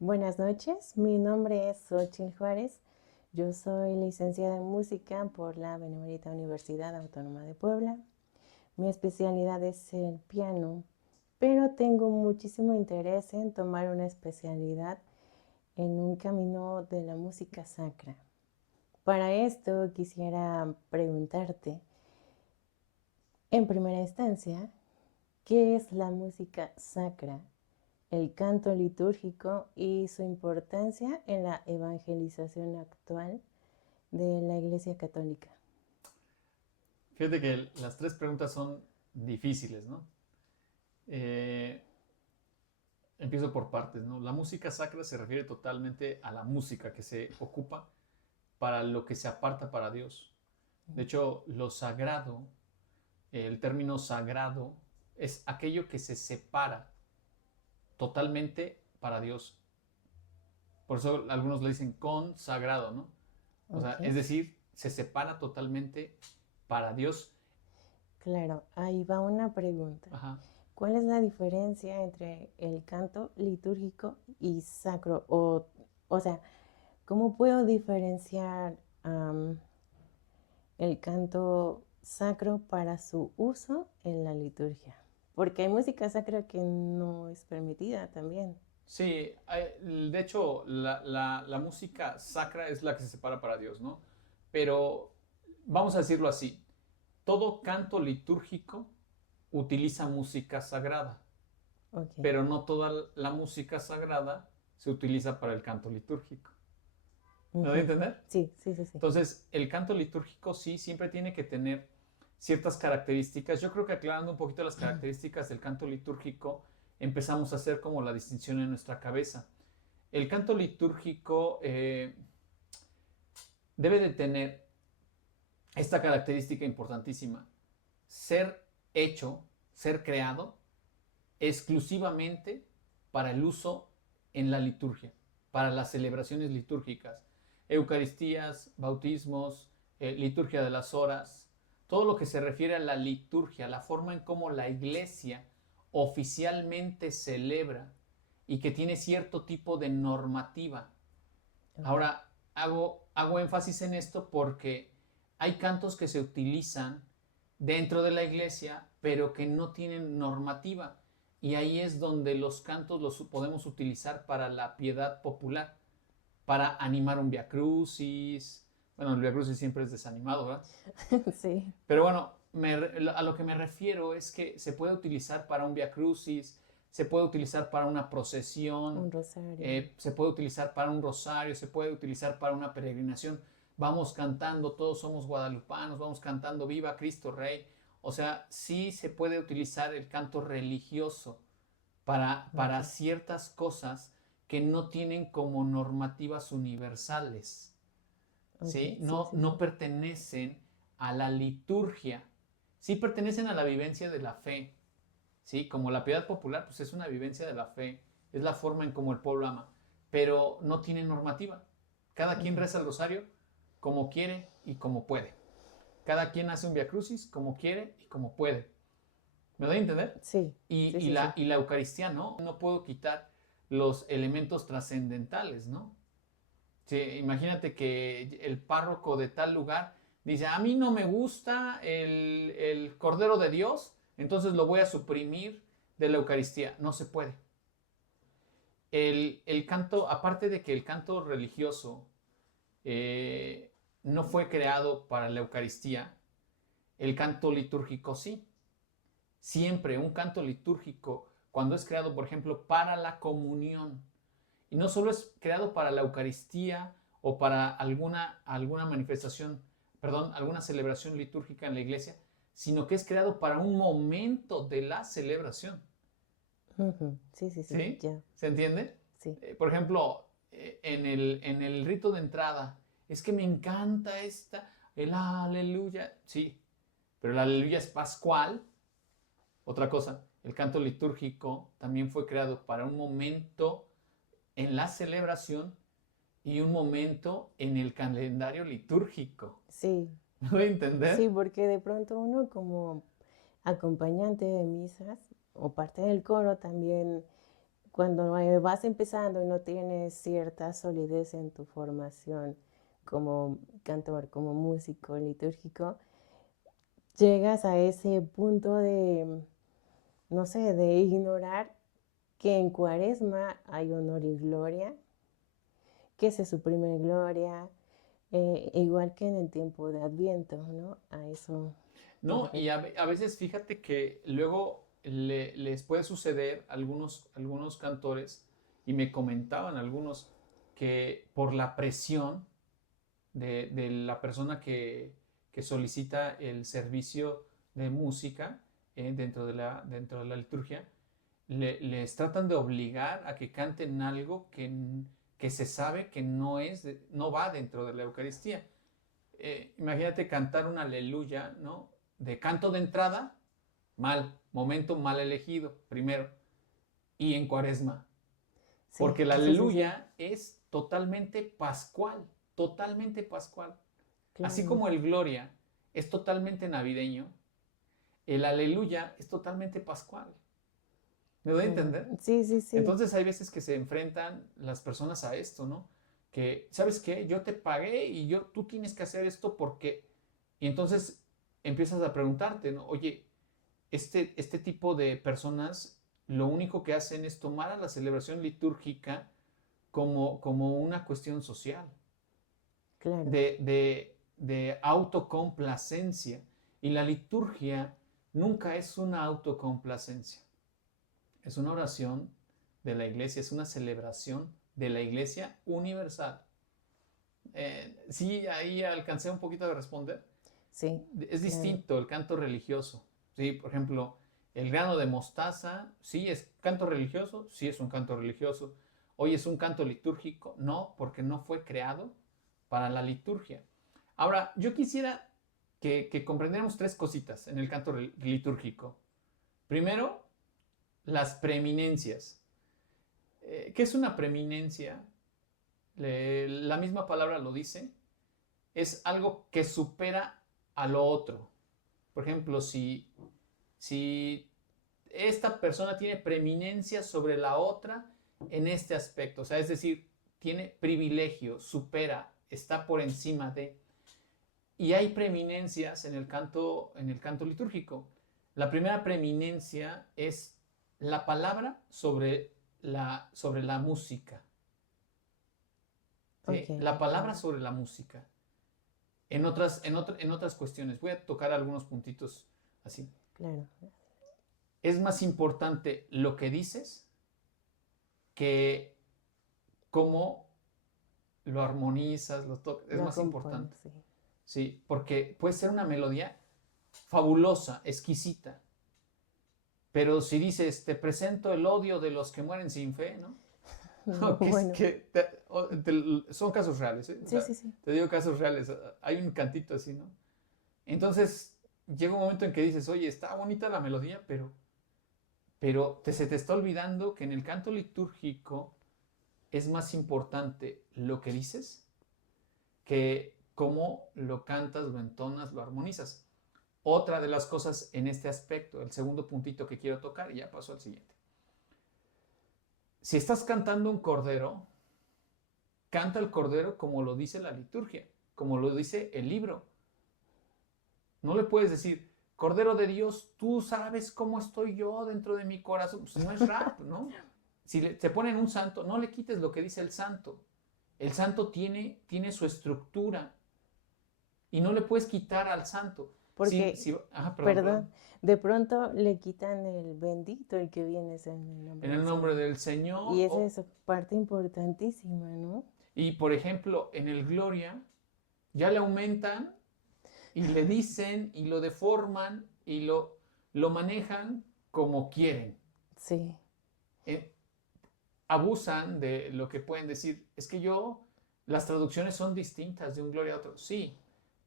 Buenas noches, mi nombre es Xochitl Juárez. Yo soy licenciada en música por la Benemérita Universidad Autónoma de Puebla. Mi especialidad es el piano, pero tengo muchísimo interés en tomar una especialidad en un camino de la música sacra. Para esto quisiera preguntarte, en primera instancia, ¿qué es la música sacra, el canto litúrgico y su importancia en la evangelización actual de la Iglesia Católica? Fíjate que las tres preguntas son difíciles, ¿no? Eh, Empiezo por partes, ¿no? La música sacra se refiere totalmente a la música que se ocupa para lo que se aparta para Dios. De hecho, lo sagrado, el término sagrado, es aquello que se separa totalmente para Dios. Por eso algunos le dicen consagrado, ¿no? O sea, Ok, es decir, se separa totalmente para Dios. claro, ahí va una pregunta. Ajá. ¿Cuál es la diferencia entre el canto litúrgico y sacro? O sea, ¿cómo puedo diferenciar um, el canto sacro para su uso en la liturgia? Porque hay música sacra que no es permitida también. Sí, de hecho, la música sacra es la que se separa para Dios, ¿no? Pero vamos a decirlo así, todo canto litúrgico utiliza música sagrada, Ok. pero no toda la música sagrada se utiliza para el canto litúrgico. ¿Me doy a Ujú. entender? Sí, sí, sí, sí. Entonces, el canto litúrgico sí siempre tiene que tener ciertas características. Yo creo que aclarando un poquito las características del canto litúrgico, empezamos a hacer como la distinción en nuestra cabeza. El canto litúrgico debe de tener esta característica importantísima, ser hecho, ser creado exclusivamente para el uso en la liturgia, para las celebraciones litúrgicas, Eucaristías, bautismos, liturgia de las horas, todo lo que se refiere a la liturgia, la forma en cómo la iglesia oficialmente celebra y que tiene cierto tipo de normativa. Ok. Ahora, hago énfasis en esto porque hay cantos que se utilizan dentro de la iglesia, pero que no tienen normativa. Y ahí es donde los cantos los podemos utilizar para la piedad popular, para animar un Via Crucis. Bueno, el Via Crucis siempre es desanimado, ¿verdad? Sí, Pero bueno, a lo que me refiero es que se puede utilizar para un Via Crucis, se puede utilizar para una procesión, un rosario. se puede utilizar para un rosario, se puede utilizar para una peregrinación. Vamos cantando, todos somos guadalupanos, vamos cantando Viva Cristo Rey. O sea, sí se puede utilizar el canto religioso Ok, para ciertas cosas que no tienen como normativas universales. ok, ¿Sí? sí, No, sí, no sí. pertenecen a la liturgia, sí pertenecen a la vivencia de la fe, ¿sí? Como la piedad popular, pues es una vivencia de la fe, es la forma en cómo el pueblo ama, pero no tiene normativa. Cada quien Ujú. reza el rosario como quiere y como puede. Cada quien hace un Via Crucis como quiere y como puede. ¿Me doy a entender? Sí, sí, sí, sí. Y la Eucaristía, ¿no? No puedo quitar los elementos trascendentales, ¿no? Sí, imagínate que el párroco de tal lugar dice, a mí no me gusta el Cordero de Dios, entonces lo voy a suprimir de la Eucaristía. No se puede. El canto, aparte de que el canto religioso no fue creado para la Eucaristía, el canto litúrgico sí. Siempre un canto litúrgico, cuando es creado, por ejemplo, para la comunión, y no solo es creado para la Eucaristía o para alguna manifestación, perdón, alguna celebración litúrgica en la iglesia, sino que es creado para un momento de la celebración. Ujú. Sí, sí, sí, ¿Sí? ya, ¿Se entiende? sí. Por ejemplo, en el rito de entrada, es que me encanta el aleluya. Sí, pero el aleluya es pascual. Otra cosa, el canto litúrgico también fue creado para un momento en la celebración y un momento en el calendario litúrgico. Sí, ¿Me voy a sí, entender? porque de pronto uno como acompañante de misas o parte del coro también cuando vas empezando y no tienes cierta solidez en tu formación como cantor, como músico litúrgico, llegas a ese punto de, no sé, de ignorar que en Cuaresma hay honor y gloria, que se suprime gloria, igual que en el tiempo de Adviento, ¿no? A eso me No, y refiero. a veces fíjate que luego les puede suceder a algunos cantores, y me comentaban algunos, que por la presión de la persona que solicita el servicio de música dentro de la liturgia, les tratan de obligar a que canten algo que se sabe que no va dentro de la Eucaristía. Imagínate cantar un aleluya, ¿no? De canto de entrada, mal, momento mal elegido, primero, y en Cuaresma, Sí, porque el sí, sí, sí, aleluya es totalmente pascual. Así claro. como el gloria es totalmente navideño, el aleluya es totalmente pascual. ¿Me doy a Claro. entender? Sí, sí, sí, Entonces hay veces que se enfrentan las personas a esto, ¿no? Que, ¿sabes qué? Yo te pagué y tú tienes que hacer esto porque... Y entonces empiezas a preguntarte, ¿no? Oye, este tipo de personas lo único que hacen es tomar a la celebración litúrgica como una cuestión social, claro. de autocomplacencia. Y la liturgia nunca es una autocomplacencia. Es una oración de la iglesia, es una celebración de la iglesia universal. Sí, ahí alcancé un poquito de responder. Sí, Es claro. distinto el canto religioso. ¿Sí? Por ejemplo, el grano de mostaza, ¿sí es canto religioso? Sí es un canto religioso. Hoy es un canto litúrgico, no, porque no fue creado para la liturgia. Ahora, yo quisiera que comprendiéramos tres cositas en el canto litúrgico. Primero, las preeminencias. ¿Qué es una preeminencia? La misma palabra lo dice. Es algo que supera a lo otro. Por ejemplo, si esta persona tiene preeminencia sobre la otra en este aspecto, o sea, es decir, tiene privilegio, supera, está por encima de. Y hay preeminencias en el canto litúrgico. La primera preeminencia es la palabra sobre la música. Ok, ¿Sí? La palabra entiendo. sobre la música. En otras cuestiones. Voy a tocar algunos puntitos así. Claro. Es más importante lo que dices que cómo lo armonizas, lo tocas. Es Lo más acompaño, importante. sí. Sí, porque puede ser una melodía fabulosa, exquisita. Pero si dices, te presento el odio de los que mueren sin fe, ¿no? Bueno, Son casos reales, ¿eh? O sí, sea, sí, sí. te digo casos reales. Hay un cantito así, ¿no? Entonces, llega un momento en que dices, oye, está bonita la melodía, pero se te está olvidando que en el canto litúrgico es más importante lo que dices que cómo lo cantas, lo entonas, lo armonizas. Otra de las cosas en este aspecto, el segundo puntito que quiero tocar, y ya paso al siguiente. Si estás cantando un cordero, canta el cordero como lo dice la liturgia, como lo dice el libro. No le puedes decir, Cordero de Dios, tú sabes cómo estoy yo dentro de mi corazón. Pues no es rap, ¿no? Si te ponen un santo, no le quites lo que dice el santo. El santo tiene su estructura y no le puedes quitar al santo. Porque, Perdón, perdón. perdón, de pronto le quitan el bendito, el que viene en el nombre En del el nombre Señor. del Y Señor. esa es parte importantísima, ¿no? Y por ejemplo, en el Gloria, ya le aumentan y le dicen y lo deforman y lo manejan como quieren. Sí, Eh, Abusan de lo que pueden decir. Es que las traducciones son distintas de un Gloria a otro. Sí,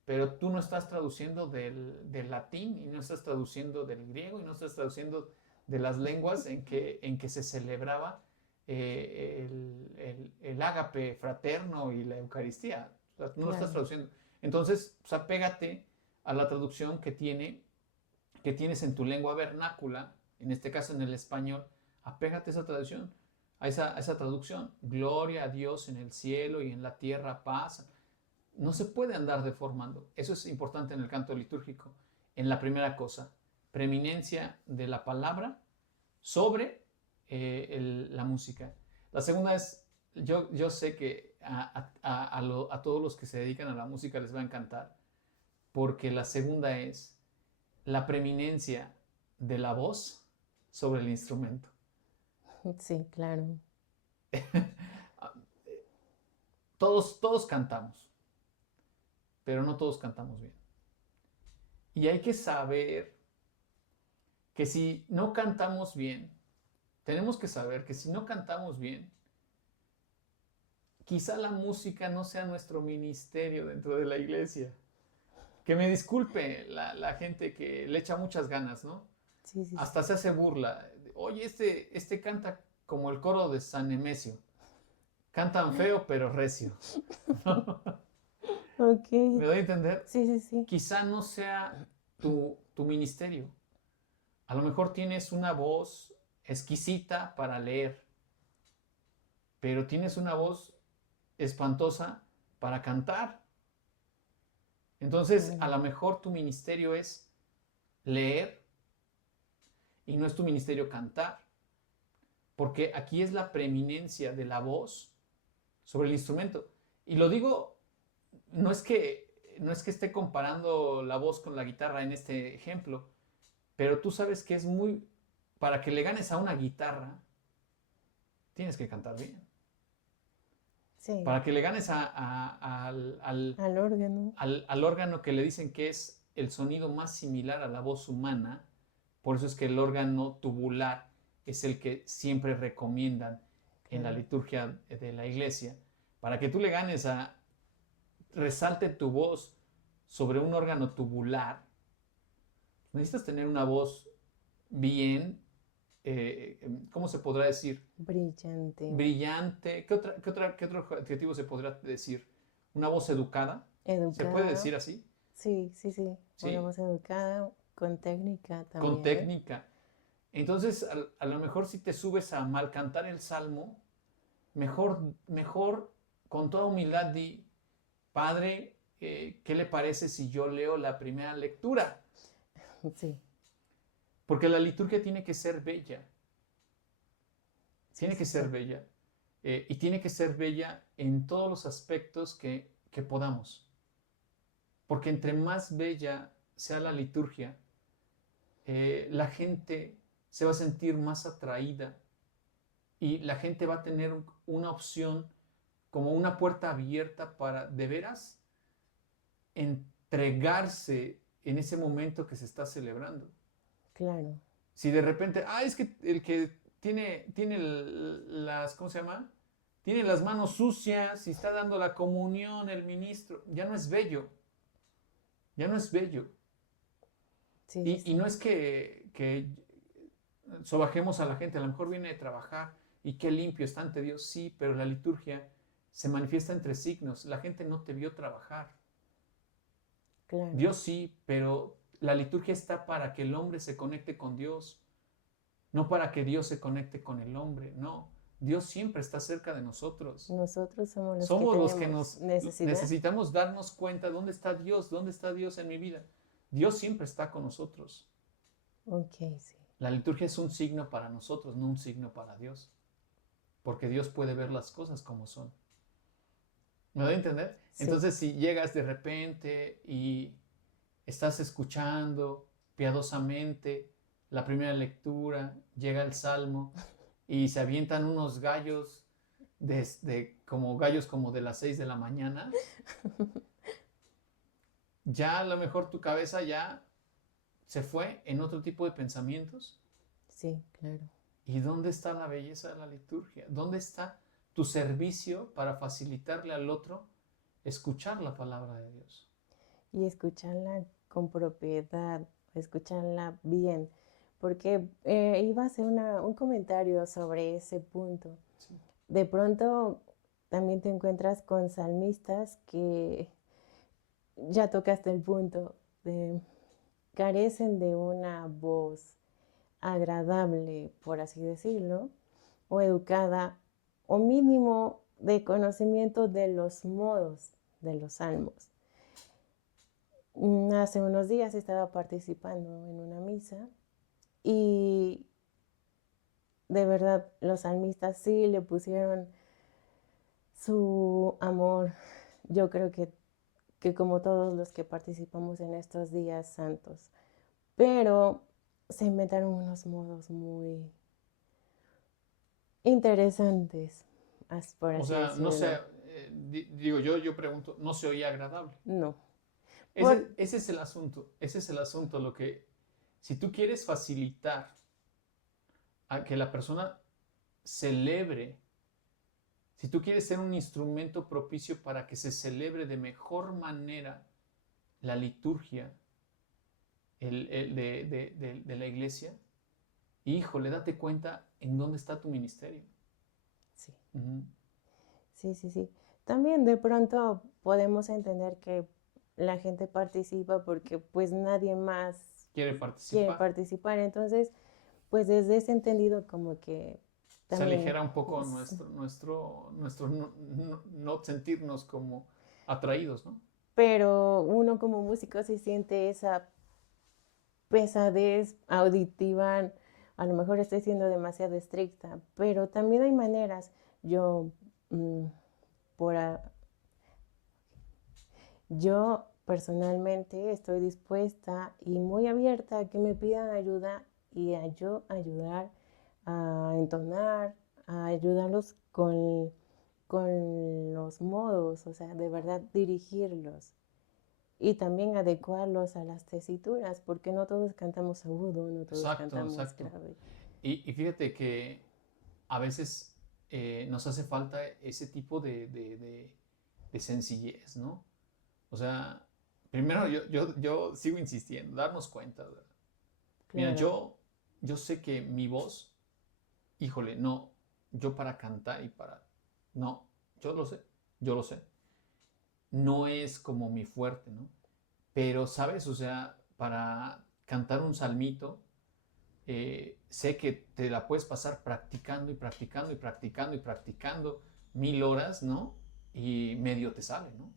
pero tú no estás traduciendo del latín y no estás traduciendo del griego y no estás traduciendo de las lenguas en que se celebraba el ágape fraterno y la Eucaristía. O sea, no lo estás claro, traduciendo. Entonces, o sea, pégate a la traducción que tienes en tu lengua vernácula, en este caso en el español, apégate a esa traducción. a esa traducción. Gloria a Dios en el cielo y en la tierra paz. No se puede andar deformando. Eso es importante en el canto litúrgico. En la primera cosa, preeminencia de la palabra sobre la música. La segunda es, yo sé que a todos los que se dedican a la música les va a encantar, porque la segunda es la preeminencia de la voz sobre el instrumento. Sí, claro. Todos cantamos, pero no todos cantamos bien. Y hay que saber que si no cantamos bien, tenemos que saber que si no cantamos bien, quizá la música no sea nuestro ministerio dentro de la iglesia. Que me disculpe la gente que le echa muchas ganas, ¿no? Sí, sí, Hasta sí. se hace burla. Oye, este canta como el coro de San Nemesio. Cantan feo, pero recio. Ok. ¿Me doy a entender? Sí, sí, sí. Quizá no sea tu ministerio. A lo mejor tienes una voz exquisita para leer, pero tienes una voz espantosa para cantar. Entonces, a Claro. lo mejor tu ministerio es leer y no es tu ministerio cantar, porque aquí es la preeminencia de la voz sobre el instrumento. Y lo digo, no es que esté comparando la voz con la guitarra en este ejemplo, pero tú sabes que es muy, para que le ganes a una guitarra, tienes que cantar bien. Sí. Para que le ganes al, Al órgano. al órgano que le dicen que es el sonido más similar a la voz humana, por eso es que el órgano tubular es el que siempre recomiendan en la Claro. liturgia de la iglesia. Para que tú le ganes resalte tu voz sobre un órgano tubular, necesitas tener una voz bien, ¿cómo se podrá decir? Brillante. Brillante. ¿Qué otro adjetivo se podrá decir? ¿Una voz educada? ¿Se puede Educada. decir así? Sí, sí, sí. Una Sí, voz educada, con técnica con también, ¿eh? técnica. Entonces, a lo mejor si te subes a mal cantar el salmo, mejor con toda humildad di, Padre, ¿qué le parece si yo leo la primera lectura? Sí, Porque la liturgia tiene que ser bella, sí, tiene que sí, ser sí. bella. Y tiene que ser bella en todos los aspectos que podamos. Porque entre más bella sea la liturgia, la gente se va a sentir más atraída y la gente va a tener una opción como una puerta abierta para de veras entregarse en ese momento que se está celebrando. Claro. Si de repente, es que el que tiene las, ¿cómo se llama? Tiene las manos sucias y está dando la comunión el ministro, ya no es bello, ya no es bello. Sí, sí, Y no sí. es que sobajemos a la gente, a lo mejor viene de trabajar y qué limpio está ante Dios, sí, pero la liturgia se manifiesta entre signos, la gente no te vio trabajar. Claro. Dios sí, pero la liturgia está para que el hombre se conecte con Dios, no para que Dios se conecte con el hombre, no. Dios siempre está cerca de nosotros. Nosotros somos los que Somos los que tenemos nos necesidad. necesitamos darnos cuenta dónde está Dios en mi vida. Dios siempre está con nosotros. Ok, sí. La liturgia es un signo para nosotros, no un signo para Dios, porque Dios puede ver las cosas como son. ¿Me doy a entender? Sí. Entonces, si llegas de repente y estás escuchando piadosamente la primera lectura, llega el salmo y se avientan unos gallos como gallos como de las 6 de la mañana, ya a lo mejor tu cabeza ya se fue en otro tipo de pensamientos. Sí, claro. ¿Y dónde está la belleza de la liturgia? ¿Dónde está tu servicio para facilitarle al otro escuchar la palabra de Dios? Y escucharla con propiedad, escucharla bien, porque iba a hacer un comentario sobre ese punto. Sí. De pronto también te encuentras con salmistas que ya tocaste el punto, carecen de una voz agradable, por así decirlo, o educada o mínimo de conocimiento de los modos de los salmos. Hace unos días estaba participando en una misa y de verdad los salmistas sí le pusieron su amor. Yo creo que como todos los que participamos en estos días santos, pero se inventaron unos modos muy interesantes, por O así sea, no sé, decirlo. digo yo pregunto, no se oía agradable. No. Ese es el asunto, ese es el asunto, lo que, si tú quieres facilitar a que la persona celebre, si tú quieres ser un instrumento propicio para que se celebre de mejor manera la liturgia de la iglesia, híjole, date cuenta en dónde está tu ministerio. Sí. Uh-huh. Sí. También de pronto podemos entender que la gente participa porque pues nadie más quiere participar. Entonces, pues desde ese entendido como que también se aligera un pues, poco nuestro no sentirnos como atraídos, ¿no? Pero uno como músico se siente esa pesadez auditiva. A lo mejor estoy siendo demasiado estricta, pero también hay maneras. Yo, yo personalmente estoy dispuesta y muy abierta a que me pidan ayuda y a yo ayudar a entonar, a ayudarlos con los modos, o sea, de verdad dirigirlos y también adecuarlos a las tesituras, porque no todos cantamos agudo, no todos cantamos grave. Y fíjate que a veces nos hace falta ese tipo de sencillez, ¿no? O sea, primero yo sigo insistiendo, darnos cuenta, ¿verdad? Claro. Mira, yo sé que mi voz, híjole, no, yo para cantar y para... No, yo lo sé. No es como mi fuerte, ¿no? Pero, ¿sabes? O sea, para cantar un salmito, sé que te la puedes pasar practicando y practicando y practicando y practicando 1000 horas, ¿no? Y medio te sale, ¿no?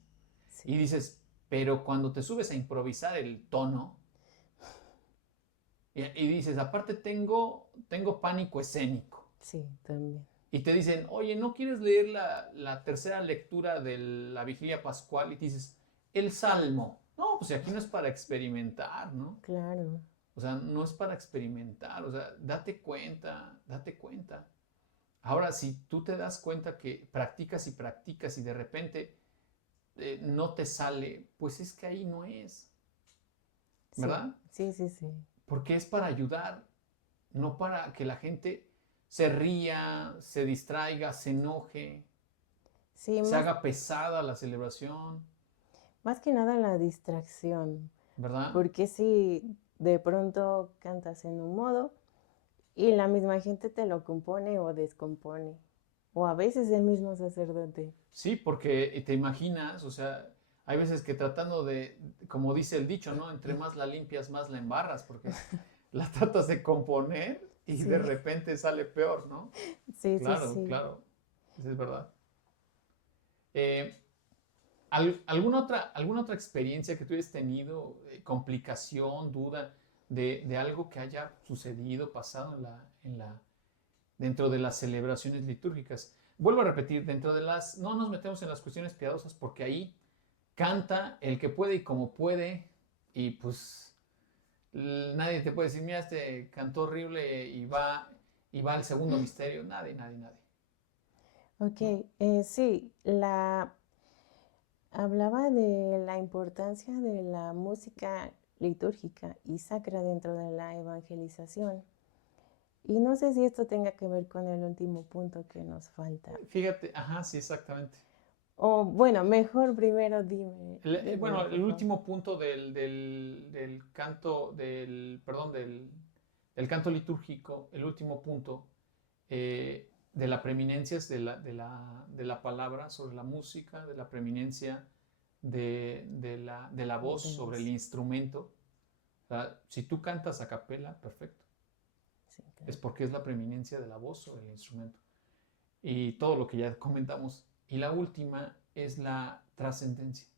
Sí. Y dices, pero cuando te subes a improvisar el tono, y dices, aparte tengo pánico escénico. Sí, también. Y te dicen, oye, ¿no quieres leer la tercera lectura de la Vigilia Pascual? Y te dices, el Salmo. No, pues aquí no es para experimentar, ¿no? Claro. O sea, no es para experimentar, o sea, date cuenta, date cuenta. Ahora, si tú te das cuenta que practicas y practicas y de repente no te sale, pues es que ahí no es, ¿verdad? Sí. Porque es para ayudar, no para que la gente se ría, se distraiga, se enoje, se haga pesada la celebración. Más que nada la distracción, ¿verdad? Porque si de pronto cantas en un modo y la misma gente te lo compone o descompone, o a veces el mismo sacerdote. Sí, porque te imaginas, o sea, hay veces que tratando de, como dice el dicho, ¿no? Entre más la limpias, más la embarras, porque la tratas de componer y de repente sale peor, ¿no? Sí. Claro, eso es verdad. ¿Alguna otra experiencia que tú hayas tenido, complicación, duda de algo que haya sucedido, pasado dentro de las celebraciones litúrgicas? Vuelvo a repetir, no nos metemos en las cuestiones piadosas porque ahí canta el que puede y como puede y pues nadie te puede decir, mira, este cantó horrible y va al segundo misterio, nadie. Ok, sí, hablaba de la importancia de la música litúrgica y sacra dentro de la evangelización. Y no sé si esto tenga que ver con el último punto que nos falta. Fíjate, ajá, sí, exactamente. O bueno, mejor primero dime. El último punto del canto, del canto litúrgico, el último punto de la preeminencia de la palabra sobre la música, de la preeminencia de la voz sobre el instrumento. O sea, si tú cantas a capela, perfecto. Sí, claro. Es porque es la preeminencia de la voz o el instrumento. Y todo lo que ya comentamos. Y la última es la trascendencia.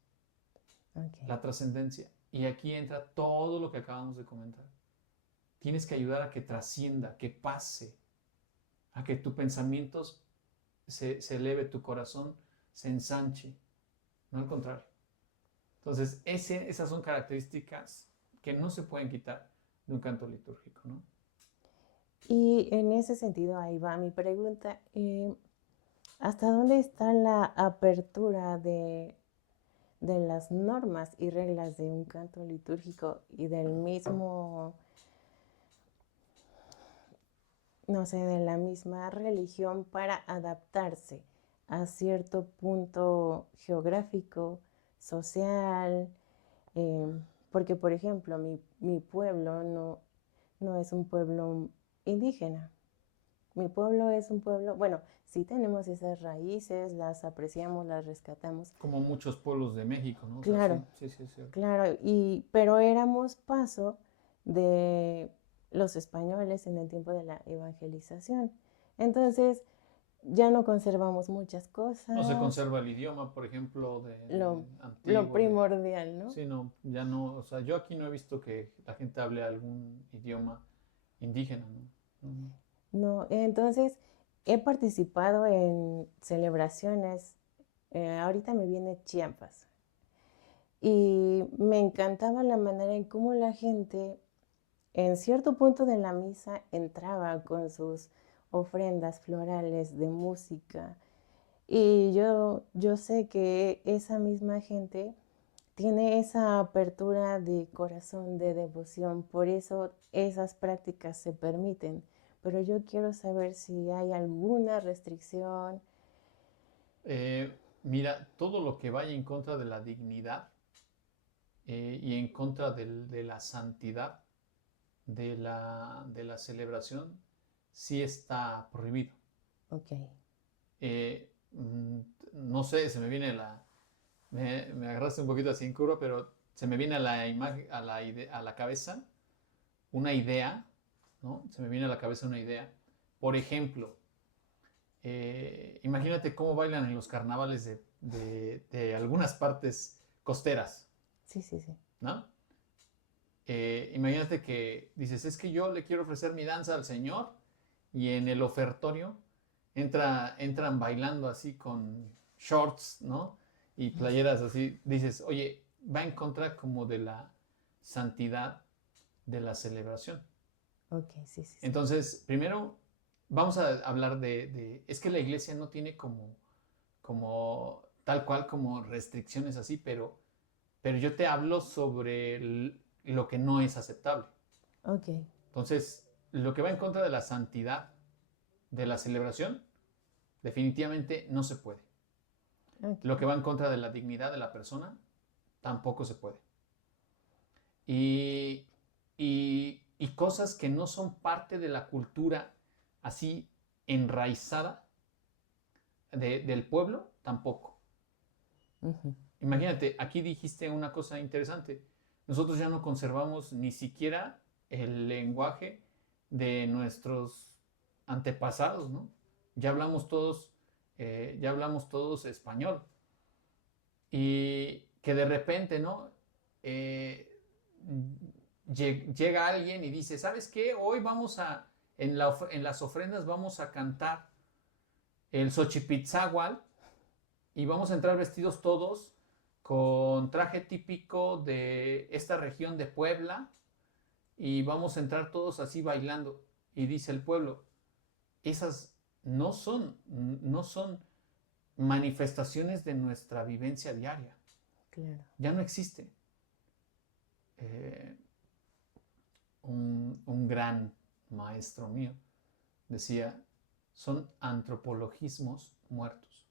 Okay. La trascendencia. Y aquí entra todo lo que acabamos de comentar. Tienes que ayudar a que trascienda, que pase, a que tu pensamiento se eleve, tu corazón se ensanche, no al contrario. Entonces, esas son características que no se pueden quitar de un canto litúrgico, ¿no? Y en ese sentido, ahí va mi pregunta. ¿Hasta dónde está la apertura de las normas y reglas de un canto litúrgico y del mismo, no sé, de la misma religión para adaptarse a cierto punto geográfico, social? Porque, por ejemplo, mi pueblo no es un pueblo indígena. Mi pueblo es un pueblo, bueno, sí tenemos esas raíces, las apreciamos, las rescatamos. Como muchos pueblos de México, ¿no? O sea, Claro, sí, es cierto. claro, pero éramos paso de los españoles en el tiempo de la evangelización. Entonces, ya no conservamos muchas cosas. No se conserva el idioma, por ejemplo, Lo antiguo. primordial, ¿no? Sí, no, ya no, o sea, yo aquí no he visto que la gente hable algún idioma indígena, ¿no? No, entonces he participado en celebraciones. Ahorita me viene Chiapas. Y me encantaba la manera en cómo la gente en cierto punto de la misa entraba con sus ofrendas florales de música. Y yo sé que esa misma gente tiene esa apertura de corazón, de devoción, por eso esas prácticas se permiten. Pero yo quiero saber si hay alguna restricción. Mira, todo lo que vaya en contra de la dignidad y en contra de la santidad de la celebración, sí está prohibido. Ok. No sé, se me viene me agarraste un poquito así en curva, pero se me viene a la imagen, a la cabeza una idea, ¿no? Se me viene a la cabeza una idea. Por ejemplo, imagínate cómo bailan en los carnavales de algunas partes costeras, Sí, sí, sí. ¿no? Imagínate que dices, es que yo le quiero ofrecer mi danza al Señor y en el ofertorio entran bailando así con shorts, ¿no? Y playeras así. Dices, oye, va en contra como de la santidad de la celebración. Ok, sí, sí, sí. Entonces, primero vamos a hablar es que la iglesia no tiene como tal cual como restricciones así, pero yo te hablo sobre lo que no es aceptable. Ok. Entonces, lo que va en contra de la santidad de la celebración, definitivamente no se puede. Ok. Lo que va en contra de la dignidad de la persona, tampoco se puede. Y cosas que no son parte de la cultura así enraizada del pueblo, tampoco. Ujú. Imagínate, aquí dijiste una cosa interesante. Nosotros ya no conservamos ni siquiera el lenguaje de nuestros antepasados, ¿no? Ya hablamos todos, ya hablamos todos español. Y que de repente, ¿no? Llega alguien y dice, ¿sabes qué? Hoy en las ofrendas vamos a cantar el Xochipitzahual y vamos a entrar vestidos todos con traje típico de esta región de Puebla y vamos a entrar todos así bailando. Y dice el pueblo, esas no son manifestaciones de nuestra vivencia diaria. Claro. Ya no existe. Un gran maestro mío decía, son antropologismos muertos.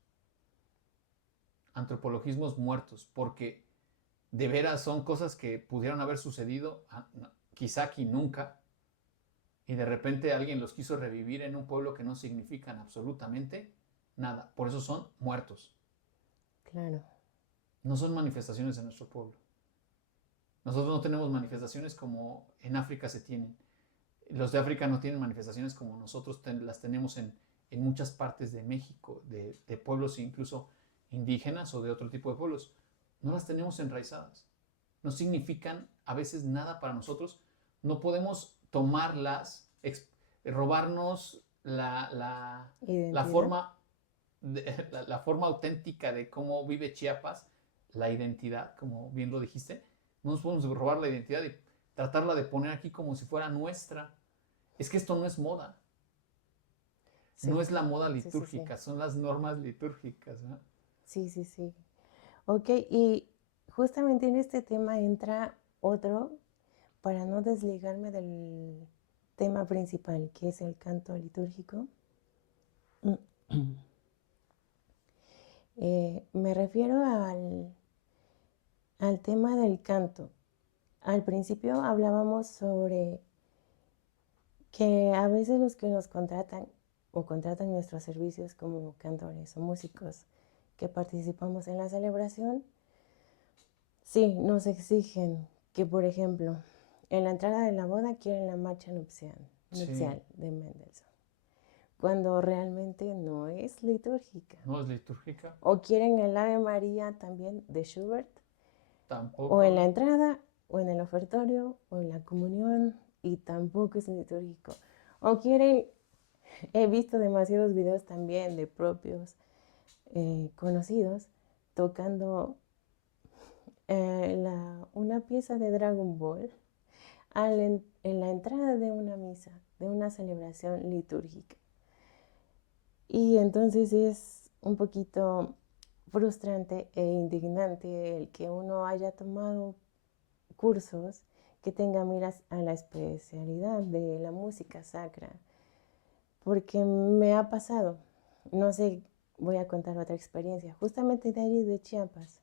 Antropologismos muertos, porque de veras son cosas que pudieron haber sucedido quizá aquí nunca, y de repente alguien los quiso revivir en un pueblo que no significan absolutamente nada. Por eso son muertos. Claro. No son manifestaciones de nuestro pueblo. Nosotros no tenemos manifestaciones como en África se tienen. Los de África no tienen manifestaciones como nosotros las tenemos en muchas partes de México, de pueblos incluso indígenas o de otro tipo de pueblos. No las tenemos enraizadas. No significan a veces nada para nosotros. No podemos tomarlas, robarnos la Identidad. forma, la forma auténtica de cómo vive Chiapas, la identidad, como bien lo dijiste. No nos podemos robar la identidad y tratarla de poner aquí como si fuera nuestra. Es que esto no es moda, no Sí, es la moda sí, sí, sí. litúrgica, son las normas litúrgicas, ¿no? Sí, sí, sí. Ok, y justamente en este tema entra otro, para no desligarme del tema principal, que es el canto litúrgico. Me refiero al tema del canto. Al principio hablábamos sobre que a veces los que nos contratan o contratan nuestros servicios como cantores o músicos que participamos en la celebración, sí, nos exigen que, por ejemplo, en la entrada de la boda quieren la marcha Sí, nupcial de Mendelssohn, cuando realmente no es litúrgica. no es litúrgica, O quieren el Ave María también de Schubert, o tampoco, en la ¿no? entrada, o en el ofertorio, o en la comunión, y tampoco es litúrgico. O quieren, he visto demasiados videos también de propios conocidos tocando una pieza de Dragon Ball en la entrada de una misa, de una celebración litúrgica. Y entonces es un poquito frustrante e indignante el que uno haya tomado cursos que tengan miras a la especialidad de la música sacra, porque me ha pasado, no sé, voy a contar otra experiencia, justamente de allí de Chiapas.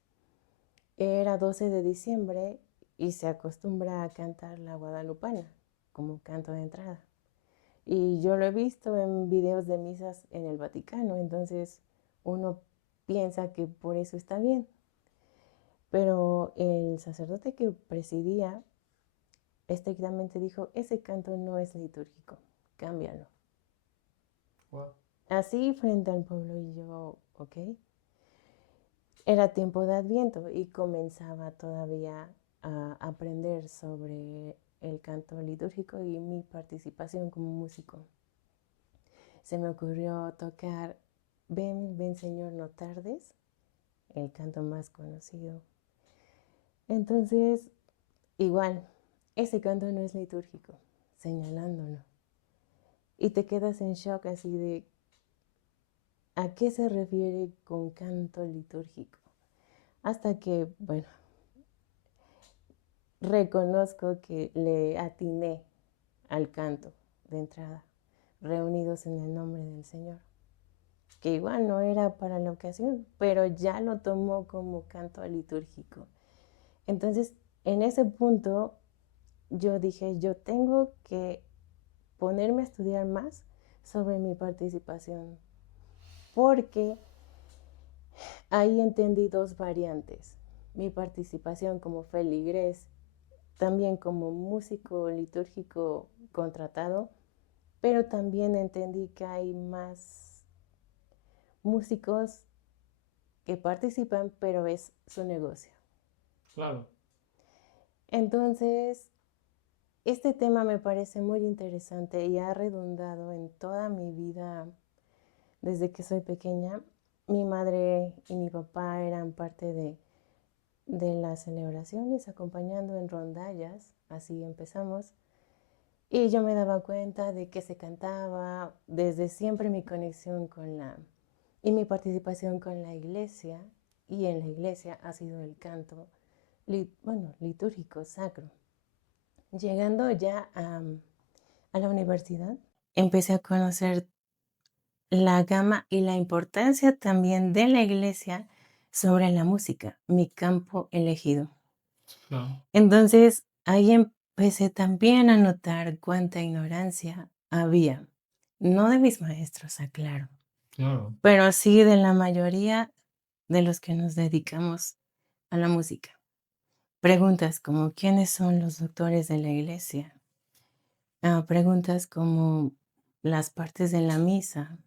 Era 12 de diciembre y se acostumbra a cantar la guadalupana como canto de entrada. Y yo lo he visto en videos de misas en el Vaticano, entonces uno piensa que por eso está bien. Pero el sacerdote que presidía estrictamente dijo, ese canto no es litúrgico, cámbialo. Wow. Así frente al pueblo y yo, ok. Era tiempo de Adviento y comenzaba todavía a aprender sobre el canto litúrgico y mi participación como músico. Se me ocurrió tocar Ven, ven Señor, no tardes, el canto más conocido. Entonces, igual, ese canto no es litúrgico, señalándolo. Y te quedas en shock así de, ¿a qué se refiere con canto litúrgico? Hasta que, bueno, reconozco que le atiné al canto de entrada, reunidos en el nombre del Señor, que igual no era para la ocasión, pero ya lo tomó como canto litúrgico. Entonces, en ese punto, yo dije, yo tengo que ponerme a estudiar más sobre mi participación, porque ahí entendí dos variantes. Mi participación como feligrés, también como músico litúrgico contratado, pero también entendí que hay más músicos que participan, pero es su negocio. Claro. Entonces, este tema me parece muy interesante y ha redundado en toda mi vida desde que soy pequeña. Mi madre y mi papá eran parte de las celebraciones, acompañando en rondallas, así empezamos. Y yo me daba cuenta de que se cantaba desde siempre mi conexión con y mi participación con la iglesia, y en la iglesia ha sido el canto, bueno, litúrgico, sacro. Llegando ya a la universidad, empecé a conocer la gama y la importancia también de la iglesia sobre la música, mi campo elegido. Claro. Entonces, ahí empecé también a notar cuánta ignorancia había, no de mis maestros, aclaro, Claro. pero sí de la mayoría de los que nos dedicamos a la música. Preguntas como, ¿quiénes son los doctores de la iglesia? Preguntas como las partes de la misa.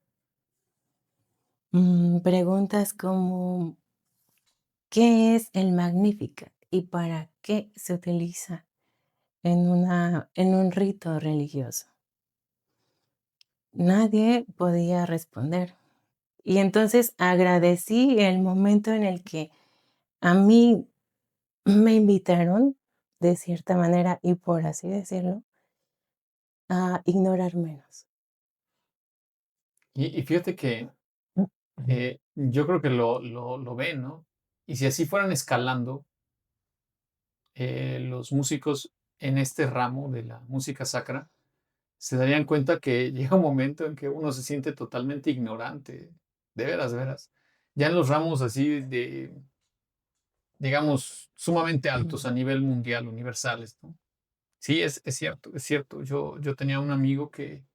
Preguntas como, ¿qué es el Magnificat y para qué se utiliza en un rito religioso? Nadie podía responder. Y entonces agradecí el momento en el que a mí me invitaron, de cierta manera, y por así decirlo, a ignorar menos. Y fíjate que yo creo que lo ven, ¿no? Y si así fueran escalando los músicos en este ramo de la música sacra, se darían cuenta que llega un momento en que uno se siente totalmente ignorante, de veras, de veras. Ya en los ramos así de, digamos, sumamente altos a nivel mundial, universales, ¿no? Sí, es cierto, es cierto. Yo tenía un amigo que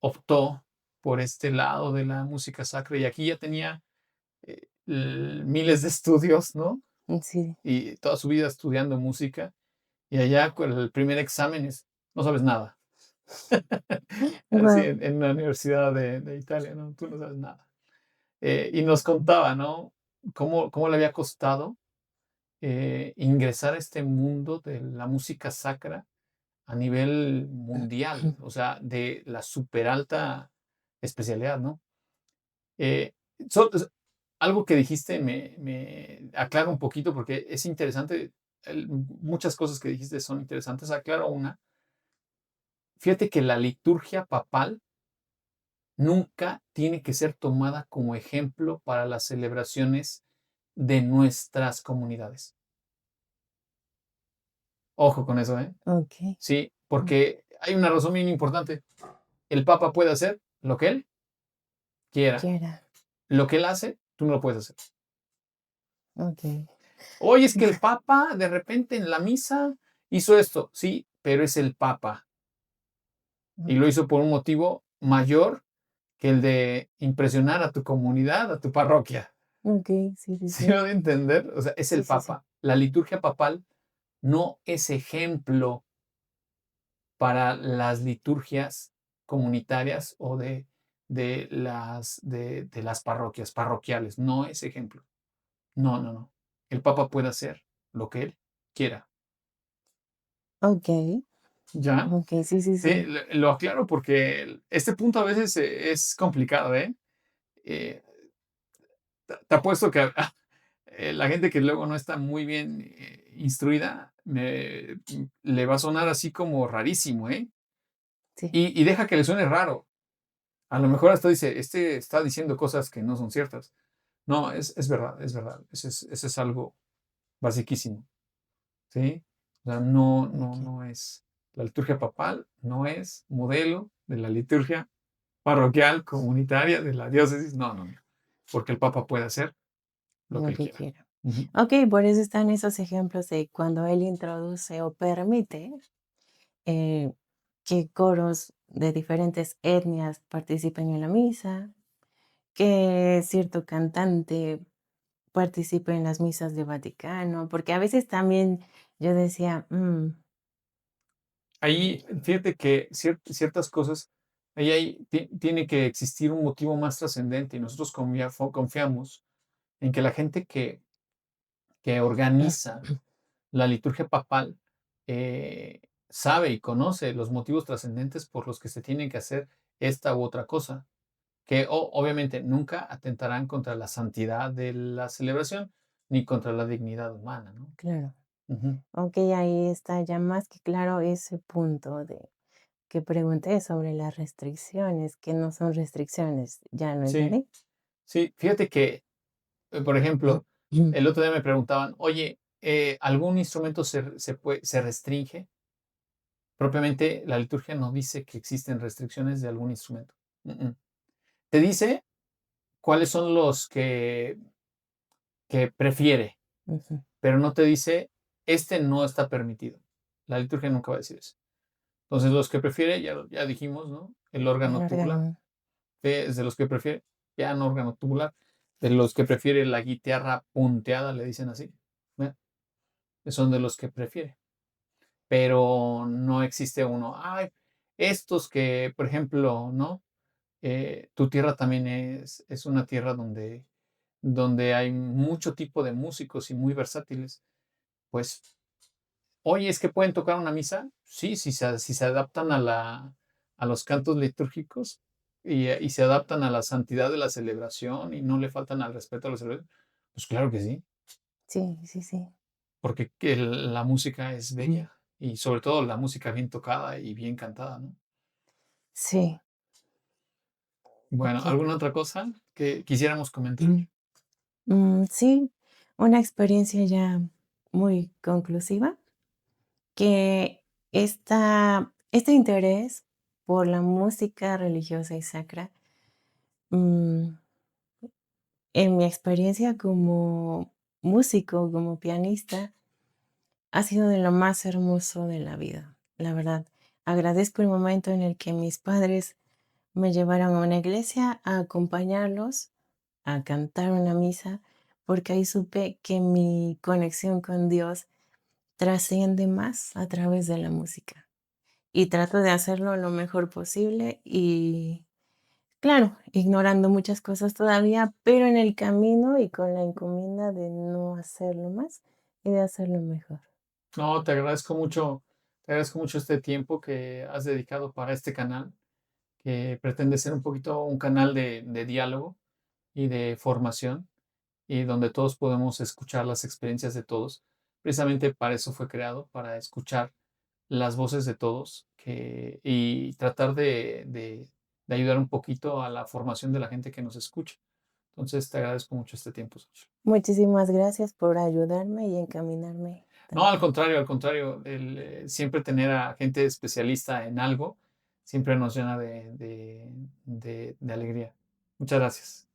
optó por este lado de la música sacra y aquí ya tenía miles de estudios, ¿no? Sí, Y toda su vida estudiando música y allá con el primer examen es, no sabes nada. Así guau, en la Universidad de Italia, ¿no? Tú no sabes nada. Y nos contaba, ¿no? Cómo le había costado ingresar a este mundo de la música sacra a nivel mundial, o sea, de la super alta especialidad, ¿no? Eh, es algo que dijiste me aclara un poquito porque es interesante, muchas cosas que dijiste son interesantes. Aclaro una, fíjate que la liturgia papal nunca tiene que ser tomada como ejemplo para las celebraciones de nuestras comunidades. Ojo con eso, ¿eh? okey, Sí, porque hay una razón bien importante. El Papa puede hacer lo que él quiera. quiera, Lo que él hace, tú no lo puedes hacer. okey. Oye, es que el Papa de repente en la misa hizo esto. Sí, pero es el Papa y lo hizo por un motivo mayor que el de impresionar a tu comunidad, a tu parroquia. Okey, sí, sí, ¿Sí sí. me doy a entender? O sea, es Sí, el sí, sí. Papa. La liturgia papal no es ejemplo para las liturgias comunitarias o de las parroquias, parroquiales. No es ejemplo. No, no, no. El Papa puede hacer lo que él quiera. Okey, ¿Ya? okey, sí, sí, Sí, sí. lo aclaro porque este punto a veces es complicado, ¿eh? Eh, te apuesto que la gente que luego no está muy bien instruida le va a sonar así como rarísimo, ¿eh? Sí, Y deja que le suene raro. A lo mejor hasta dice, este está diciendo cosas que no son ciertas. No, es verdad, es verdad. Ese es algo basiquísimo, ¿sí? O sea, okey, no es, la liturgia papal no es modelo de la liturgia parroquial, comunitaria, de la diócesis. No, no, no. Porque el Papa puede hacer lo que lo él que quiera. quiera. Ujú. Okey, por eso están esos ejemplos de cuando él introduce o permite, eh, que coros de diferentes etnias participen en la misa, que cierto cantante participe en las misas de Vaticano, porque a veces también yo decía, Ahí, fíjate que ciertas cosas, tiene que existir un motivo más trascendente y nosotros confiamos en que la gente que organiza la liturgia papal sabe y conoce los motivos trascendentes por los que se tiene que hacer esta u otra cosa, que obviamente nunca atentarán contra la santidad de la celebración ni contra la dignidad humana, ¿no? claro. Ujú. Okey, ahí está ya más que claro ese punto de que pregunté sobre las restricciones, que no son restricciones, ya lo Sí, entendí. sí, fíjate que, por ejemplo, el otro día me preguntaban, oye, ¿algún instrumento se restringe? Propiamente, la liturgia no dice que existen restricciones de algún instrumento. Mm, mm. Te dice cuáles son los que prefiere, Ujú. pero no te dice, este no está permitido. La liturgia nunca va a decir eso. Entonces, los que prefiere, ya dijimos, ¿no? El El órgano tubular. órgano, Es de los que prefiere, ya no órgano tubular. De los que prefiere la guitarra punteada, le dicen así. ¿eh? Son de los que prefiere. pero no existe uno, ay, estos que, por ejemplo, ¿no? Tu tierra también es una tierra donde hay mucho tipo de músicos y muy versátiles. Pues, oye, ¿es que pueden tocar una misa? Sí, si se adaptan a los cantos litúrgicos y se adaptan a la santidad de la celebración y no le faltan al respeto a la celebración, pues claro que sí, Sí, sí, sí. porque la música es bella y sobre todo la música bien tocada y bien cantada, ¿no? Sí, Bueno, ok. ¿alguna otra cosa que quisiéramos comentar? Sí, una experiencia ya muy conclusiva, que este interés por la música religiosa y sacra, mm, en mi experiencia como músico, como pianista, ha sido de lo más hermoso de la vida, la verdad. Agradezco el momento en el que mis padres me llevaron a una iglesia a acompañarlos a cantar una misa, porque ahí supe que mi conexión con Dios trasciende más a través de la música. Y trato de hacerlo lo mejor posible y, claro, ignorando muchas cosas todavía, pero en el camino y con la encomienda de no hacerlo más y de hacerlo mejor. No, te agradezco mucho este tiempo que has dedicado para este canal, que pretende ser un poquito un canal de diálogo y de formación, y donde todos podemos escuchar las experiencias de todos. Precisamente para eso fue creado, para escuchar las voces de todos y tratar de ayudar un poquito a la formación de la gente que nos escucha. Entonces, te agradezco mucho este tiempo, Xochitl. Muchísimas gracias por ayudarme y encaminarme No, también. al contrario, siempre tener a gente especialista en algo siempre nos llena de alegría. Muchas gracias.